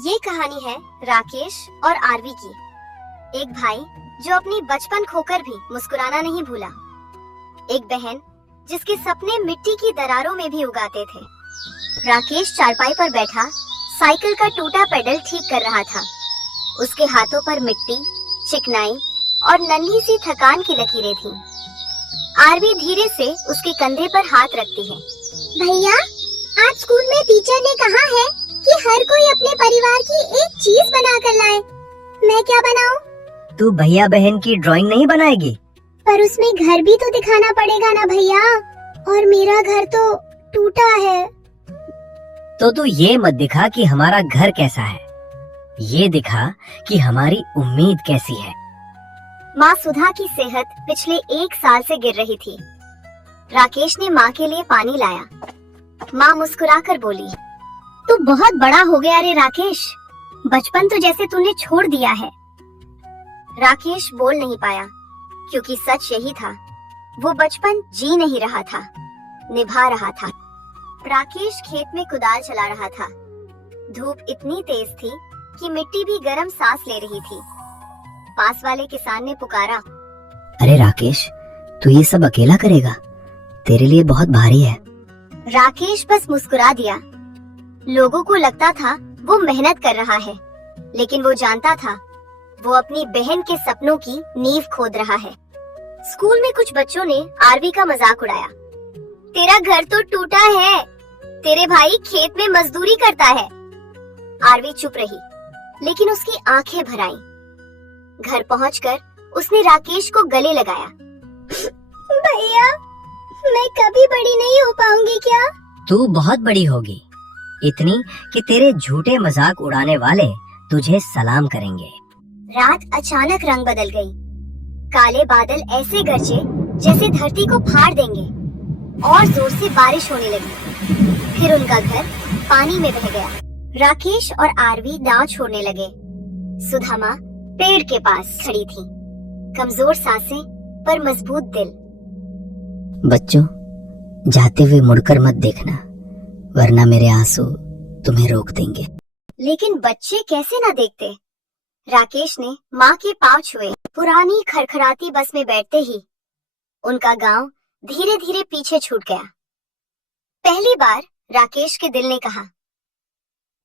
ये कहानी है राकेश और आरवी की। एक भाई जो अपनी बचपन खोकर भी मुस्कुराना नहीं भूला। एक बहन जिसके सपने मिट्टी की दरारों में भी उगाते थे। राकेश चारपाई पर बैठा साइकिल का टूटा पेडल ठीक कर रहा था। उसके हाथों पर मिट्टी, चिकनाई और नन्ही सी थकान की लकीरें थीं। आरवी धीरे से उसके कंधे पर हाथ रखती है। भैया, आज स्कूल में टीचर ने कहा है कि हर कोई अपने परिवार की एक चीज बना कर लाए। मैं क्या बनाऊं? तू भैया बहन की ड्राइंग नहीं बनाएगी? पर उसमें घर भी तो दिखाना पड़ेगा ना भैया, और मेरा घर तो टूटा है। तो तू ये मत दिखा कि हमारा घर कैसा है, ये दिखा कि हमारी उम्मीद कैसी है। माँ सुधा की सेहत पिछले 1 साल से गिर रही थी। राकेश ने माँ के लिए पानी लाया। माँ मुस्कुराकर बोली, तू बहुत बड़ा हो गया रे राकेश, बचपन तो जैसे तूने छोड़ दिया है। राकेश बोल नहीं पाया क्योंकि सच यही था, वो बचपन जी नहीं रहा था, निभा रहा था। राकेश खेत में कुदाल चला रहा था। धूप इतनी तेज थी कि मिट्टी भी गर्म सांस ले रही थी। पास वाले किसान ने पुकारा, अरे राकेश, तू ये सब अकेला करेगा? तेरे लिए बहुत भारी है। राकेश बस मुस्कुरा दिया। लोगों को लगता था वो मेहनत कर रहा है, लेकिन वो जानता था वो अपनी बहन के सपनों की नींव खोद रहा है। स्कूल में कुछ बच्चों ने आरवी का मजाक उड़ाया। तेरा घर तो टूटा है, तेरे भाई खेत में मजदूरी करता है। आरवी चुप रही, लेकिन उसकी आंखें भर आईं। घर पहुंचकर उसने राकेश को गले लगाया। भैया, मैं कभी बड़ी नहीं हो पाऊंगी क्या? तू बहुत बड़ी होगी, इतनी कि तेरे झूठे मजाक उड़ाने वाले तुझे सलाम करेंगे। रात अचानक रंग बदल गई। काले बादल ऐसे गरजे जैसे धरती को फाड़ देंगे, और जोर से बारिश होने लगी। फिर उनका घर पानी में बह गया। राकेश और आरवी नाव छोड़ने लगे। सुधा माँ पेड़ के पास खड़ी थी, कमजोर सांसें पर मजबूत दिल। बच्चों, जाते हुए मुड़कर मत देखना, वरना मेरे आंसू तुम्हें रोक देंगे। लेकिन बच्चे कैसे ना देखते। राकेश ने माँ के पाँव छुए। पुरानी खरखराती बस में बैठते ही उनका गांव धीरे धीरे पीछे छूट गया। पहली बार राकेश के दिल ने कहा,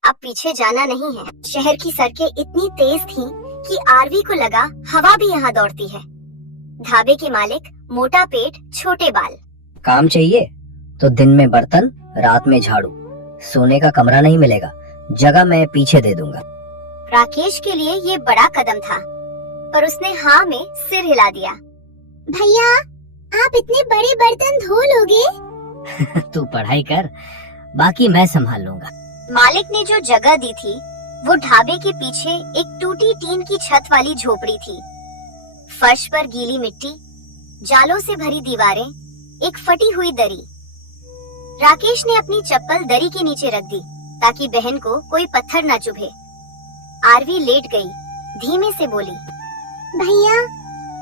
अब पीछे जाना नहीं है। शहर की सड़कें इतनी तेज थीं कि आरवी को लगा हवा भी यहाँ दौड़ती है। ढाबे के मालिक मोटा पेट, छोटे बाल। काम चाहिए तो दिन में बर्तन, रात में झाड़ू। सोने का कमरा नहीं मिलेगा, जगह मैं पीछे दे दूंगा। राकेश के लिए ये बड़ा कदम था, पर उसने हाँ में सिर हिला दिया। भैया, आप इतने बड़े बर्तन धो लोगे? तू पढ़ाई कर, बाकी मैं संभाल लूंगा। मालिक ने जो जगह दी थी वो ढाबे के पीछे एक टूटी टीन की छत वाली झोपड़ी थी। फर्श पर गीली मिट्टी, जालों से भरी दीवारें, एक फटी हुई दरी। राकेश ने अपनी चप्पल दरी के नीचे रख दी ताकि बहन को कोई पत्थर न चुभे। आरवी लेट गई, धीमे से बोली, भैया,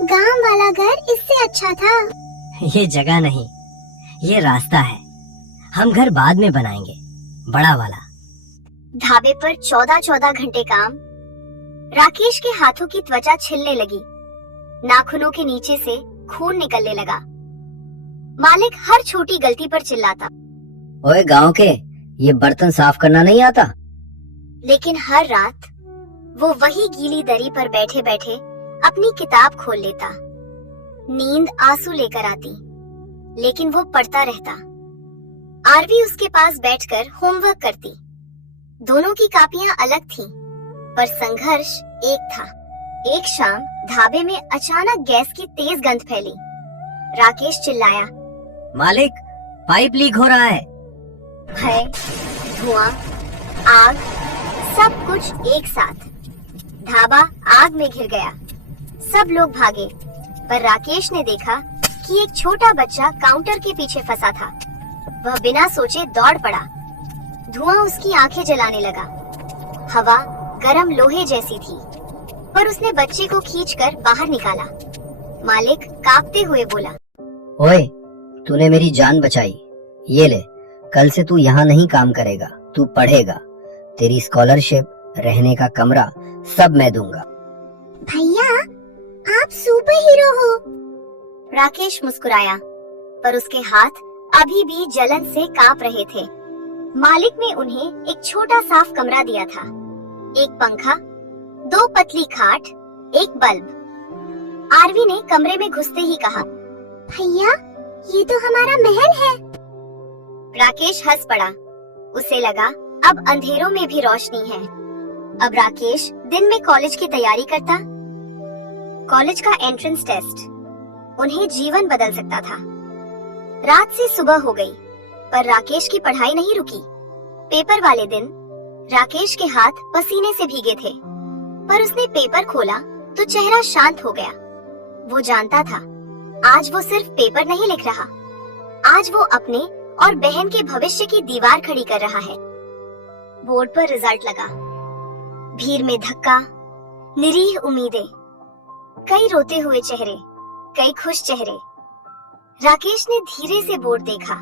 गांव वाला घर इससे अच्छा था। ये जगह नहीं, ये रास्ता है। हम घर बाद में बनाएंगे, बड़ा वाला। ढाबे पर 14-14 घंटे काम। राकेश के हाथों की त्वचा छिलने लगी, नाखूनों के नीचे से खून निकलने लगा। मालिक हर छोटी गलती पर चिल्लाता, ओए गांव के, ये बर्तन साफ करना नहीं आता? लेकिन हर रात वो वही गीली दरी पर बैठे बैठे अपनी किताब खोल लेता। नींद आंसू लेकर आती, लेकिन वो पढ़ता रहता। आरवी उसके पास बैठकर होमवर्क करती। दोनों की कापियां अलग थीं, पर संघर्ष एक था। एक शाम ढाबे में अचानक गैस की तेज गंध फैली। राकेश चिल्लाया, मालिक, पाइप लीक हो रहा है। भय, धुआं, आग, सब कुछ एक साथ। ढाबा आग में घिर गया। सब लोग भागे, पर राकेश ने देखा कि एक छोटा बच्चा काउंटर के पीछे फंसा था। वह बिना सोचे दौड़ पड़ा। धुआं उसकी आंखें जलाने लगा। हवा गरम लोहे जैसी थी, पर उसने बच्चे को खींचकर बाहर निकाला। मालिक कांपते हुए बोला, ओए, तूने मेरी जान बचाई। ये ले, कल से तू यहाँ नहीं काम करेगा, तू पढ़ेगा। तेरी स्कॉलरशिप रहने का कमरा सब मैं दूंगा। भैया आप सुपर हीरो हो। राकेश मुस्कुराया, पर उसके हाथ अभी भी जलन से कांप रहे थे। मालिक ने उन्हें एक छोटा साफ कमरा दिया था, एक पंखा, 2 पतली खाट, एक बल्ब। आरवी ने कमरे में घुसते ही कहा, भैया ये तो हमारा महल है। राकेश हंस पड़ा। उसे लगा अब अंधेरों में भी रोशनी है। अब राकेश दिन में कॉलेज की तैयारी करता। कॉलेज का एंट्रेंस टेस्ट उन्हें जीवन बदल सकता था। रात से सुबह हो गई, पर राकेश की पढ़ाई नहीं रुकी। पेपर वाले दिन राकेश के हाथ पसीने से भीगे थे, पर उसने पेपर खोला तो चेहरा शांत हो गया। वो जानता था आज वो सिर्फ पेपर नहीं लिख रहा, आज वो अपने और बहन के भविष्य की दीवार खड़ी कर रहा है। बोर्ड पर रिजल्ट लगा। भीड़ में धक्का, निरीह उम्मीदें, कई रोते हुए चेहरे, कई खुश चेहरे। राकेश ने धीरे से बोर्ड देखा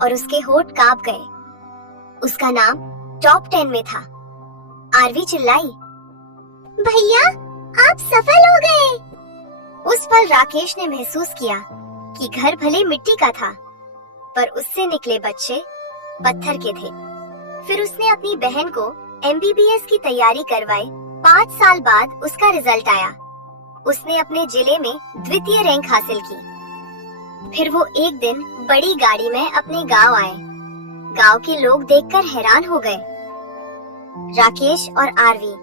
और उसके होठ कांप गए। उसका नाम टॉप 10 में था। आरवी चिल्लाई, भैया आप सफल हो गए। उस पल राकेश ने महसूस किया कि घर भले मिट्टी का था, पर उससे निकले बच्चे पत्थर के थे। फिर उसने अपनी बहन को MBBS की तैयारी करवाई। 5 साल बाद उसका रिजल्ट आया। उसने अपने जिले में द्वितीय रैंक हासिल की। फिर वो एक दिन बड़ी गाड़ी में अपने गांव आए। गांव के लोग देखकर हैरान हो गए। राकेश और आरवी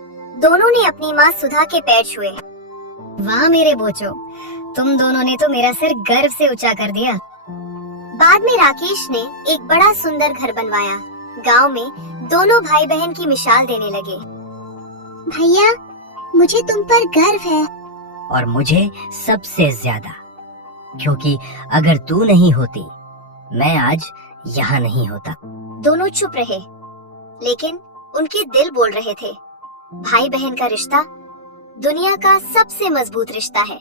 दोनों ने अपनी माँ सुधा के पैर छुए। वाह मेरे बोचो, तुम दोनों ने तो मेरा सिर गर्व से ऊंचा कर दिया। बाद में राकेश ने एक बड़ा सुंदर घर बनवाया। गांव में दोनों भाई बहन की मिसाल देने लगे। भैया मुझे तुम पर गर्व है। और मुझे सबसे ज्यादा, क्योंकि अगर तू नहीं होती मैं आज यहाँ नहीं होता। दोनों चुप रहे, लेकिन उनके दिल बोल रहे थे। भाई बहन का रिश्ता दुनिया का सबसे मजबूत रिश्ता है।